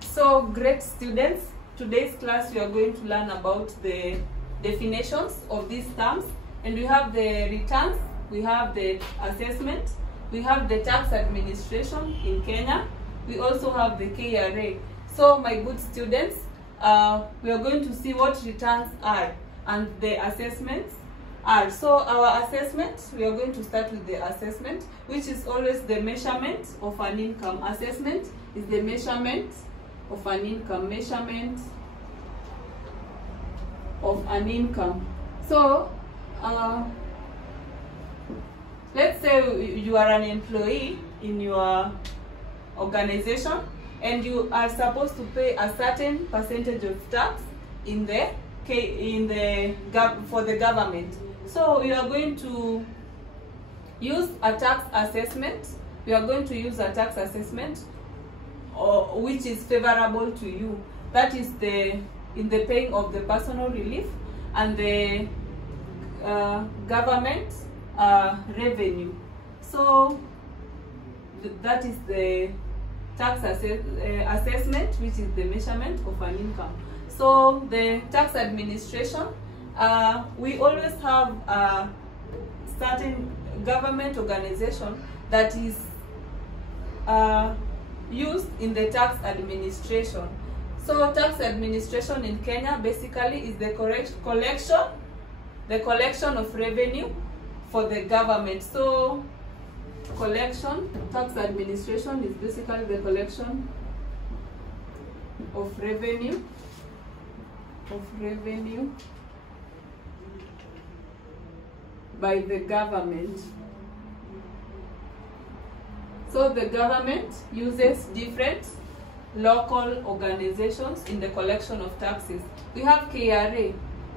So great students, today's class we are going to learn about the definitions of these terms, and we have the returns, we have the assessment, we have the tax administration in Kenya, we also have the KRA. So my good students, we are going to see what returns are and the assessments are. So our assessment, we are going to start with the assessment, which is always the measurement of an income. Assessment is the measurement of an income, measurement of an income. So let's say you are an employee in your organization and you are supposed to pay a certain percentage of tax for the government. So you are going to use a tax assessment. We are going to use a tax assessment which is favorable to you. That is in the paying of the personal relief and the government revenue. So that is the tax assessment, which is the measurement of an income. So the tax administration, we always have a certain government organization that is used in the tax administration. So tax administration in Kenya basically is the collection of revenue for the government. So tax administration is basically the collection of revenue by the government. So the government uses different local organizations in the collection of taxes. We have KRA.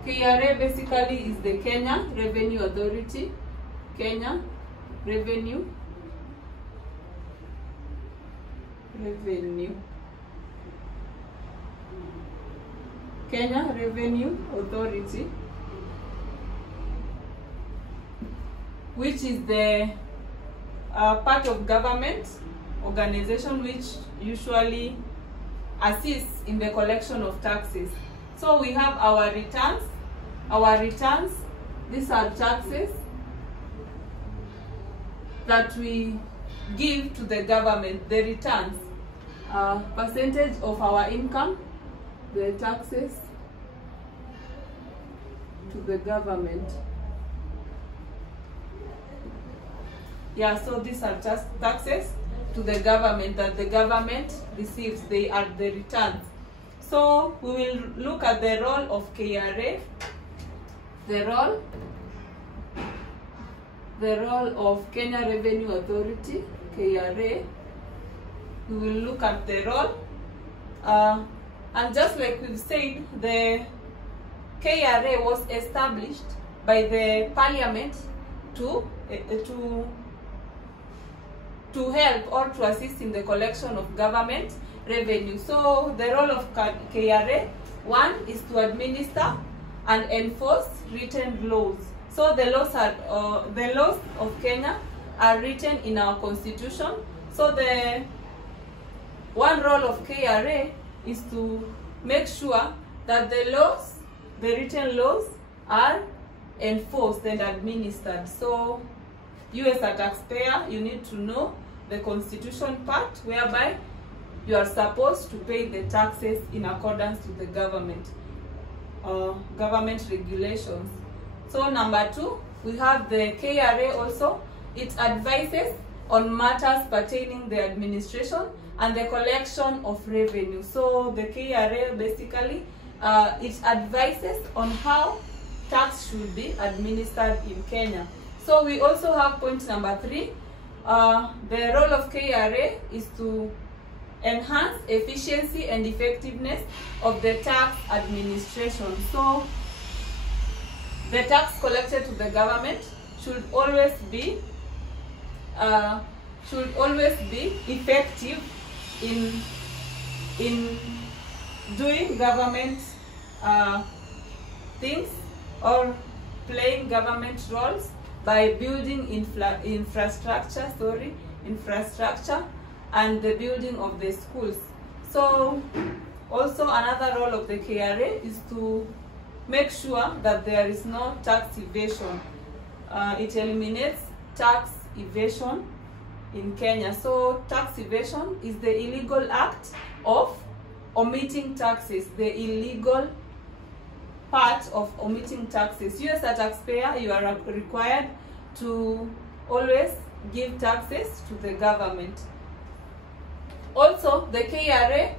KRA basically is the Kenya Revenue Authority. Kenya Revenue Authority, which is the part of government organization which usually assists in the collection of taxes. So we have our returns. These are taxes that we give to the government. The returns, percentage of our income, the taxes to the government. Yeah, so these are just taxes to the government that the government receives. They are the returns. So we will look at the role of KRA, the role of Kenya Revenue Authority, KRA. We will look at the role, and just like we've said, the KRA was established by the parliament to help or to assist in the collection of government revenue. So the role of KRA, one is to administer and enforce written laws. So the laws of Kenya are written in our constitution. So the one role of KRA is to make sure that the written laws are enforced and administered. So you as a taxpayer, you need to know the constitution part whereby you are supposed to pay the taxes in accordance to the government regulations. So number two, we have the KRA also. It advises on matters pertaining the administration and the collection of revenue. So the KRA basically, it advises on how tax should be administered in Kenya. So we also have point number three. The role of KRA is to enhance efficiency and effectiveness of the tax administration. So the tax collected to the government should always be effective in doing government things or playing government roles by building infrastructure and the building of the schools. So also another role of the KRA is to make sure that there is no tax evasion. It eliminates tax evasion in Kenya. So tax evasion is the illegal act of omitting taxes, the illegal part of omitting taxes. You as a taxpayer, you are required to always give taxes to the government. Also, the KRA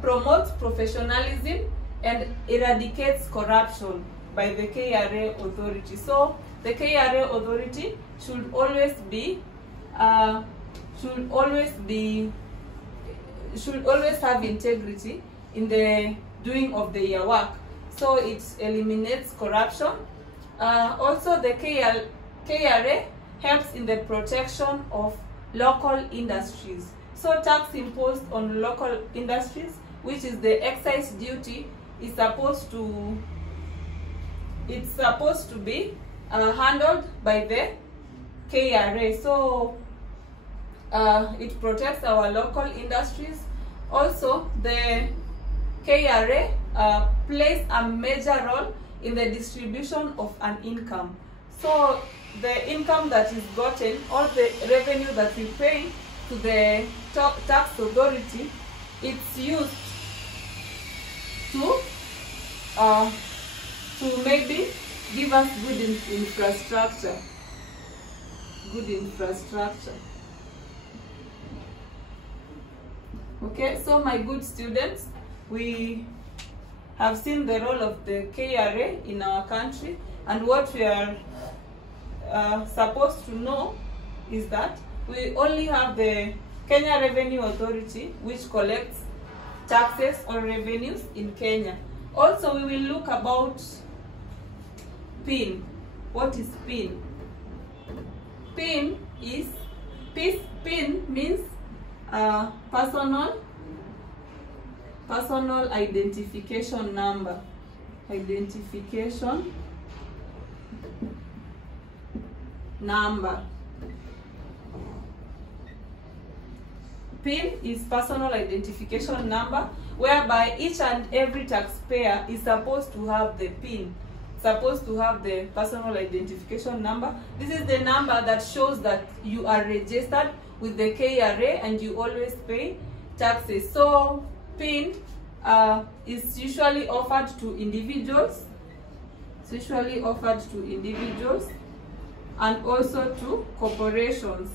promotes professionalism and eradicates corruption by the KRA authority. So the KRA authority should always have integrity in the doing of their work. So it eliminates corruption. Also, the KRA helps in the protection of local industries. So tax imposed on local industries, which is the excise duty, is supposed to be handled by the KRA. So it protects our local industries. Also, the KRA plays a major role in the distribution of an income. So the income that is gotten, or the revenue that we pay to the tax authority, it's used to maybe give us good infrastructure. Okay, so my good students, we have seen the role of the KRA in our country, and what we are supposed to know is that we only have the Kenya Revenue Authority, which collects taxes or revenues in Kenya. Also, we will look about PIN. What is PIN? PIN means personal identification number. PIN is personal identification number, whereby each and every taxpayer is supposed to have the PIN, supposed to have the personal identification number. This is the number that shows that you are registered with the KRA and you always pay taxes. So PIN is usually offered to individuals. And also to corporations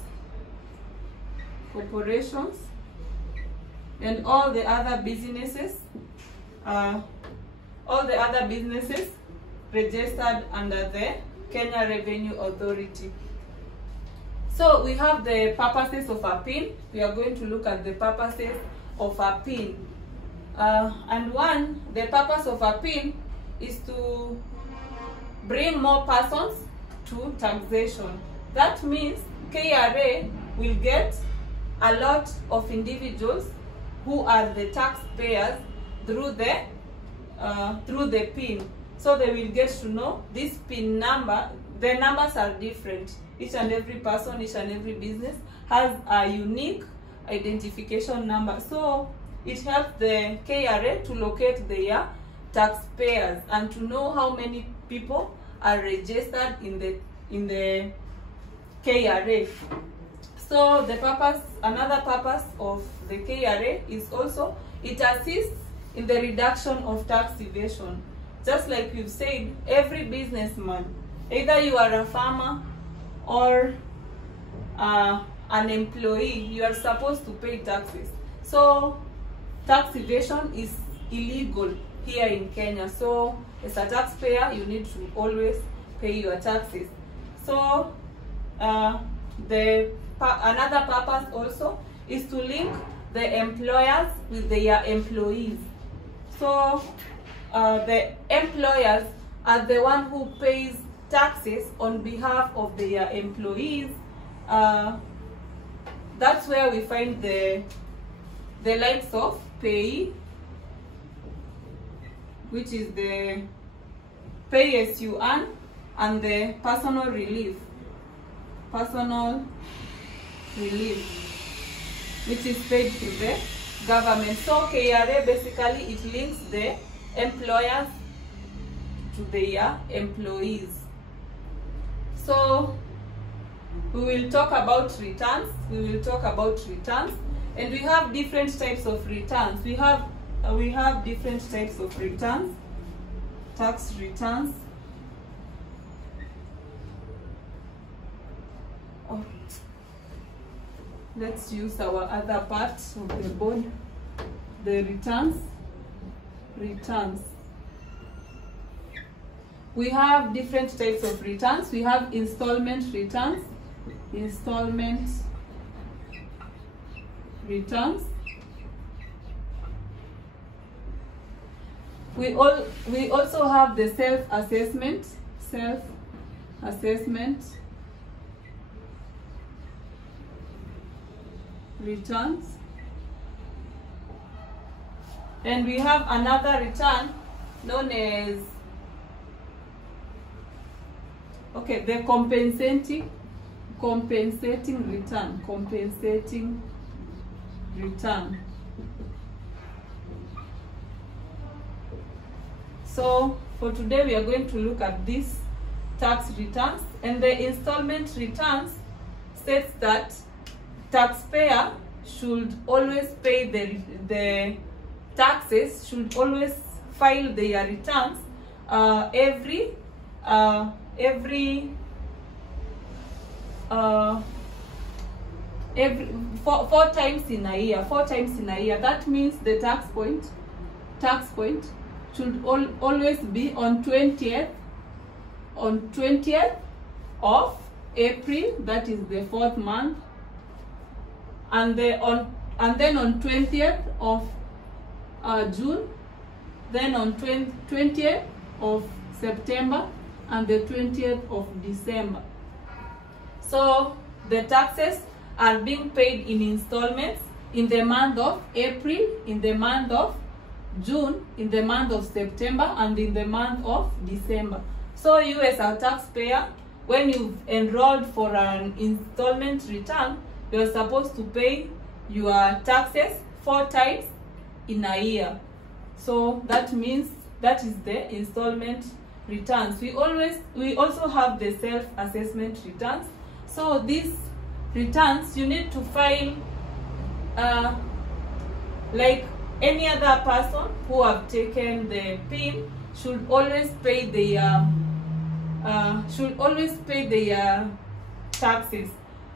and all the other businesses registered under the Kenya Revenue Authority. So we have the purposes of a PIN. We are going to look at the purposes of a PIN. And the purpose of a PIN is to bring more persons to taxation. That means KRA will get a lot of individuals who are the taxpayers through the PIN. So they will get to know this PIN number. The numbers are different. Each and every person, each and every business has a unique identification number. So it helps the KRA to locate their taxpayers and to know how many people are registered in the KRA. So another purpose of the KRA is also it assists in the reduction of tax evasion. Just like we've said, every businessman, either you are a farmer or an employee, you are supposed to pay taxes. So tax evasion is illegal here in Kenya. So as a taxpayer, you need to always pay your taxes. So another purpose also is to link the employers with their employees. So the employers are the one who pays taxes on behalf of their employees. That's where we find the likes of pay, which is the pay as you earn, and the personal relief, which is paid to the government. So KRA basically it links the employers to their employees. So we will talk about returns. And we have different types of returns. We have different types of returns. Tax returns. Oh. Let's use our other part of the board. The returns. We have different types of returns. We have installment returns. We also have the self-assessment returns. And we have another return known as the compensating return. So for today we are going to look at these tax returns, and the installment returns states that taxpayer should always pay the taxes, should always file their returns every four times in a year. That means the tax point should always be on 20th of April, that is the 4th month, and then on 20th of June, then on 20th of September, and the 20th of December. So the taxes are being paid in installments in the month of April, in the month of June, in the month of September, and in the month of December. So you as a taxpayer, when you've enrolled for an installment return, you're supposed to pay your taxes 4 times in a year. So that means that is the installment returns. We also have the self-assessment returns. So these returns you need to file like any other person who have taken the PIN should always pay their taxes,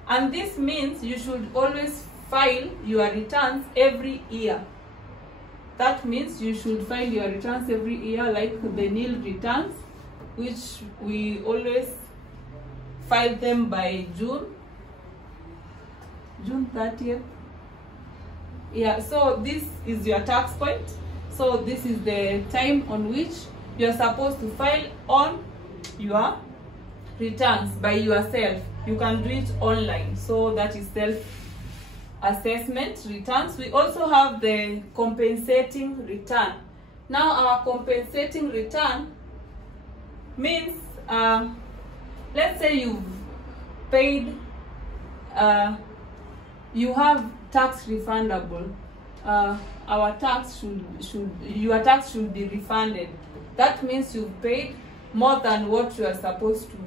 and this means you should always file your returns every year. That means you should file your returns every year, like the nil returns, which we always file them by June 30th. Yeah, so this is your tax point. So this is the time on which you're supposed to file on your returns by yourself. You can do it online. So that is self-assessment returns. We also have the compensating return. Now our compensating return means, let's say you've paid, you have tax refundable. Your tax should be refunded. That means you've paid more than what you are supposed to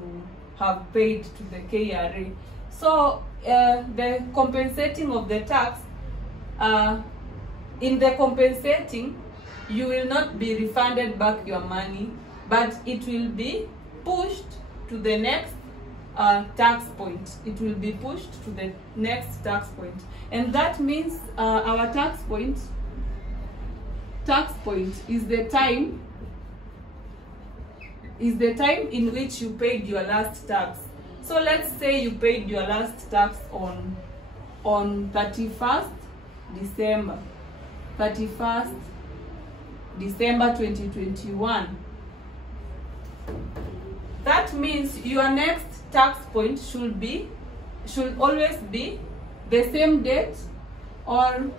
have paid to the KRA. So the compensating of the tax, in the compensating, you will not be refunded back your money, but it will be pushed to the next tax point. It will be pushed to the next tax point, and that means our tax point is the time in which you paid your last tax. So let's say you paid your last tax on 31st December 2021. That means your next tax point should always be the same date, or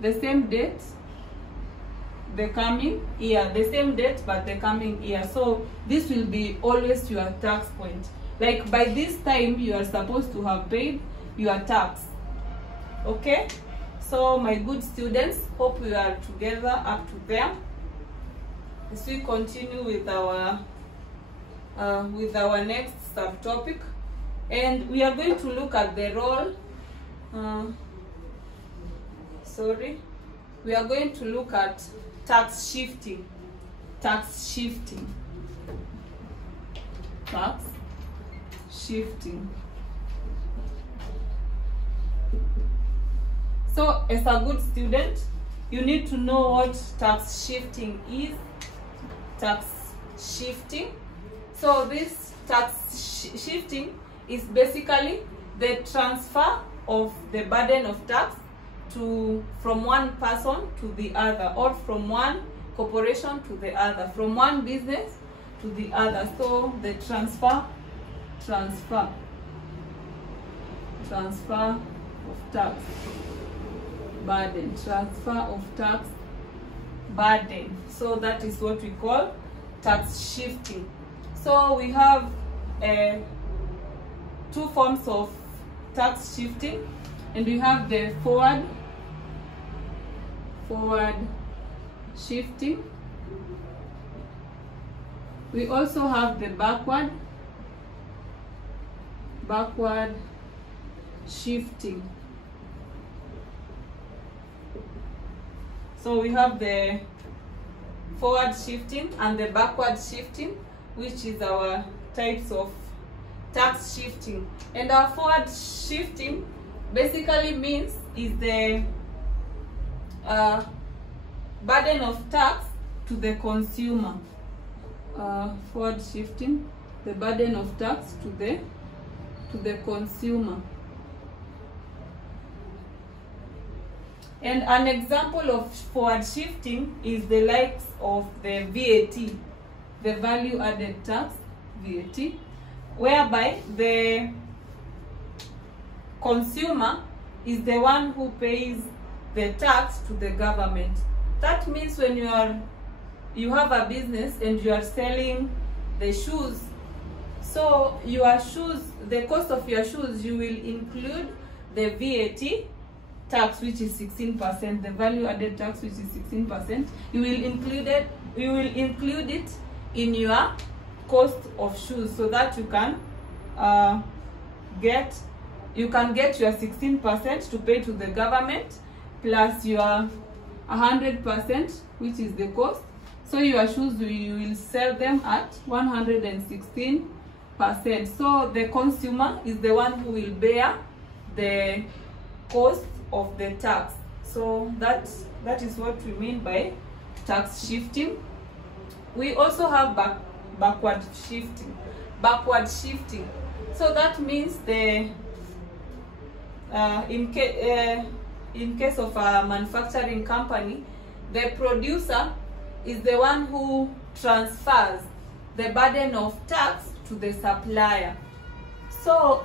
the same date the coming year, the same date but the coming year. So this will be always your tax point. Like by this time you are supposed to have paid your tax. Okay, so my good students, hope we are together up to there as we continue with our next subtopic, and we are going to look at the role we are going to look at tax shifting. So as a good student, you need to know what tax shifting is. So this shifting is basically the transfer of the burden of tax from one person to the other, or from one corporation to the other, from one business to the other. So the transfer of tax burden, so that is what we call tax shifting. So we have two forms of tax shifting, and we have the forward shifting. We also have the backward shifting. So we have the forward shifting and the backward shifting, which is our types of tax shifting. And our forward shifting basically means is the burden of tax to the consumer. Forward shifting, the burden of tax to the consumer. And an example of forward shifting is the likes of the VAT, the value added tax, VAT, whereby the consumer is the one who pays the tax to the government. That means when you have a business and you are selling the shoes, so your shoes, the cost of your shoes, you will include the VAT tax, which is 16%, the value added tax, which is 16%. You will include it in your cost of shoes, so that you can get your 16% to pay to the government, plus your 100%, which is the cost. So your shoes, you will sell them at 116%. So the consumer is the one who will bear the cost of the tax. So that is what we mean by tax shifting. We also have backward shifting. So that means the in case of a manufacturing company, the producer is the one who transfers the burden of tax to the supplier. So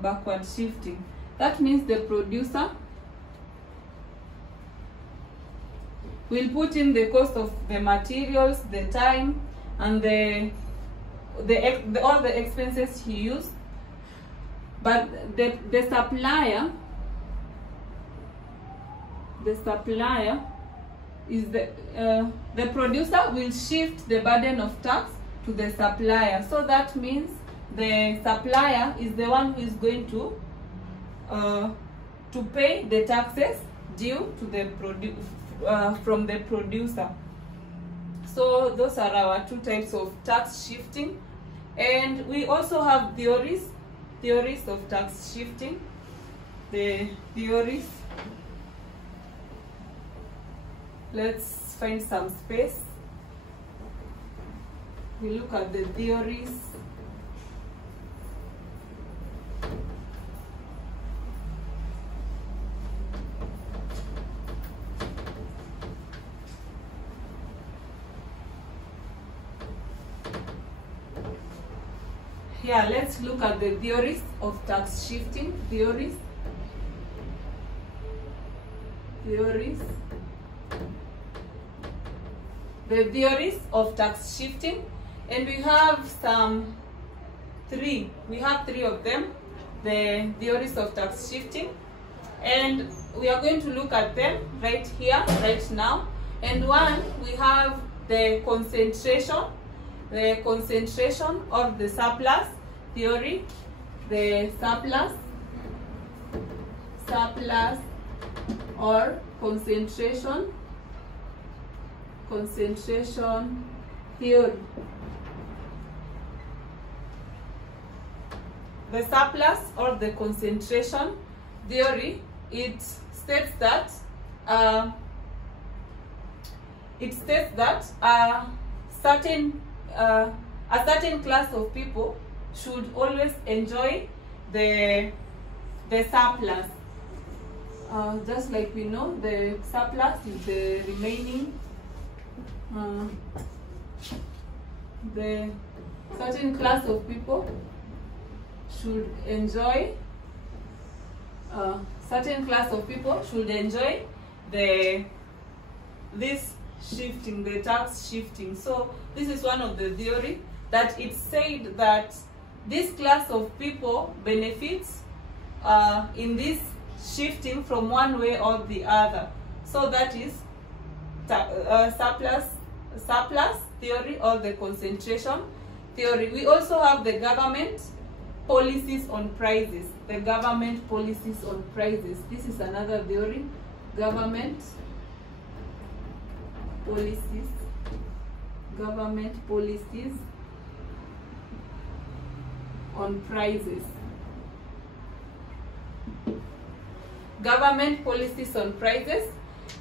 backward shifting, that means the producer will put in the cost of the materials, the time, and all the expenses he used, but the supplier is the producer will shift the burden of tax to the supplier. So that means the supplier is the one who is going to pay the taxes due to the from the producer. So those are our two types of tax shifting, and we also have theories of tax shifting. The theories, let's find some space. We look at the theories. Yeah, let's look at the theories of tax shifting. Theories. The theories of tax shifting, and we have some three. We have three of them, the theories of tax shifting, and we are going to look at them right here, right now. And one, we have the concentration or the surplus theory, the surplus or concentration theory. The surplus or the concentration theory, it states that a certain class of people should always enjoy the surplus. Just like we know, the surplus is the remaining, the certain class of people should enjoy, this shifting, the tax shifting. So this is one of the theory that it said that this class of people benefits in this shifting from one way or the other. So that is surplus theory or the concentration theory. We also have the government policies on prices. The government policies on prices. This is another theory. Government policies on prices. Government policies on prices.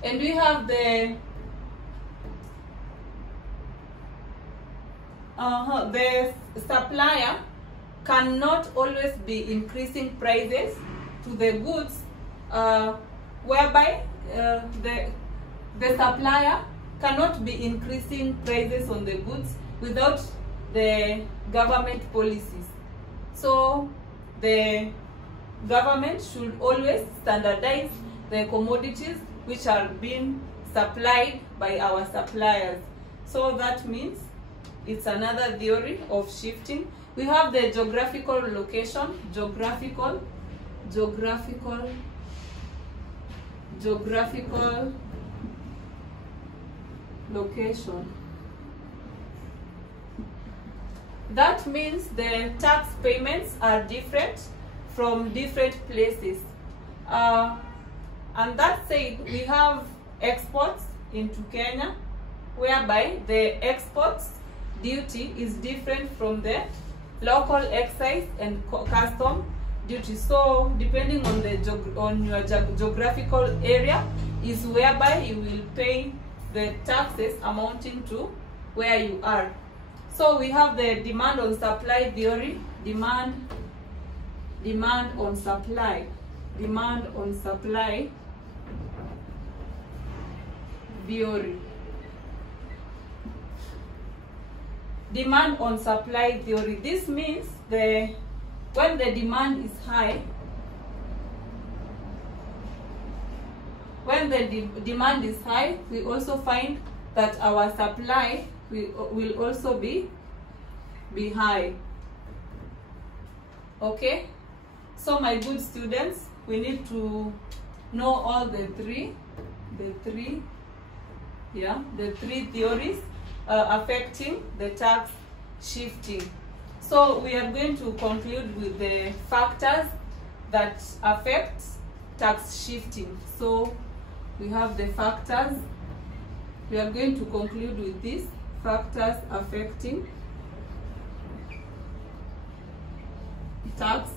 And we have the supplier cannot always be increasing prices to the goods, whereby the supplier cannot be increasing prices on the goods without the government policies. So the government should always standardize the commodities which are being supplied by our suppliers. So that means it's another theory of shifting. We have the geographical location, geographical location. That means the tax payments are different from different places. And that said, we have exports into Kenya, whereby the exports duty is different from the local excise and custom duty. So depending on the your geographical area is whereby you will pay the taxes amounting to where you are. So we have the demand on supply theory, demand on supply theory. Demand on supply theory. This means when the demand is high, we also find that our supply will also be high. Okay, so my good students, we need to know all the three theories affecting the tax shifting. So we are going to conclude with the factors that affect tax shifting. So we have the factors. We are going to conclude with these factors affecting tax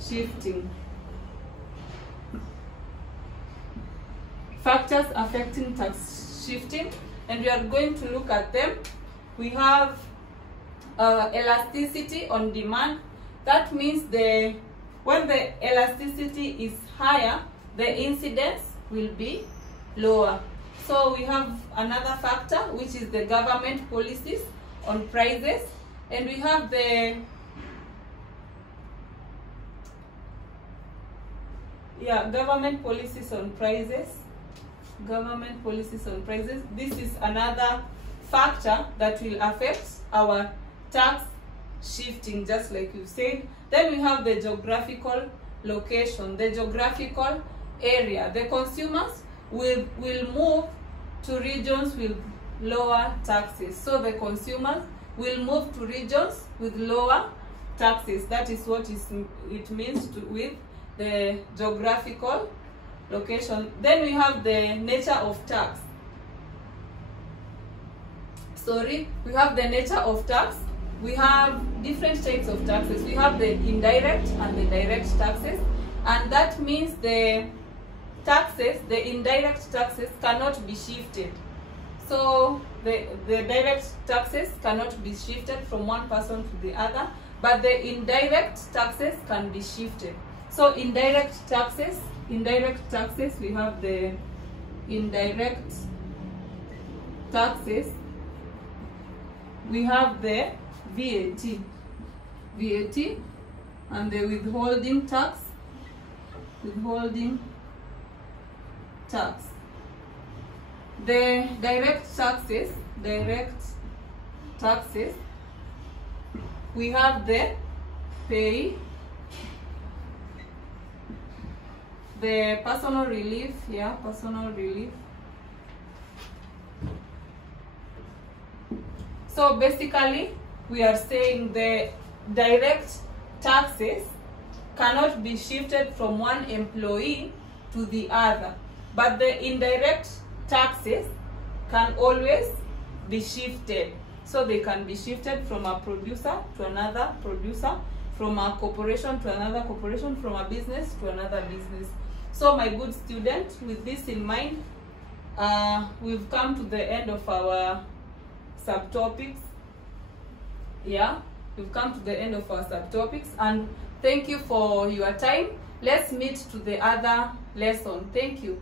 shifting. Factors affecting tax shifting, and we are going to look at them. We have elasticity on demand. That means when the elasticity is higher, the incidence will be lower. So we have another factor, which is the government policies on prices, and we have the government policies on prices. This is another factor that will affect our tax shifting, just like you said. Then we have the geographical location, the geographical area. The consumers will move to regions with lower taxes. So the consumers will move to regions with lower taxes. That is what it means with the geographical location. Then we have the nature of tax. We have the nature of tax. We have different types of taxes. We have the indirect and the direct taxes, and that means the indirect taxes cannot be shifted. So the direct taxes cannot be shifted from one person to the other, but the indirect taxes can be shifted. So indirect taxes, we have the indirect taxes. We have the VAT, and the withholding tax, The direct taxes, we have the pay, the personal relief, personal relief. So basically, we are saying the direct taxes cannot be shifted from one employee to the other, but the indirect taxes can always be shifted. So they can be shifted from a producer to another producer, from a corporation to another corporation, from a business to another business. So my good student, with this in mind, we've come to the end of our subtopics. We've come to the end of our subtopics, and thank you for your time. Let's meet to the other lesson. Thank you.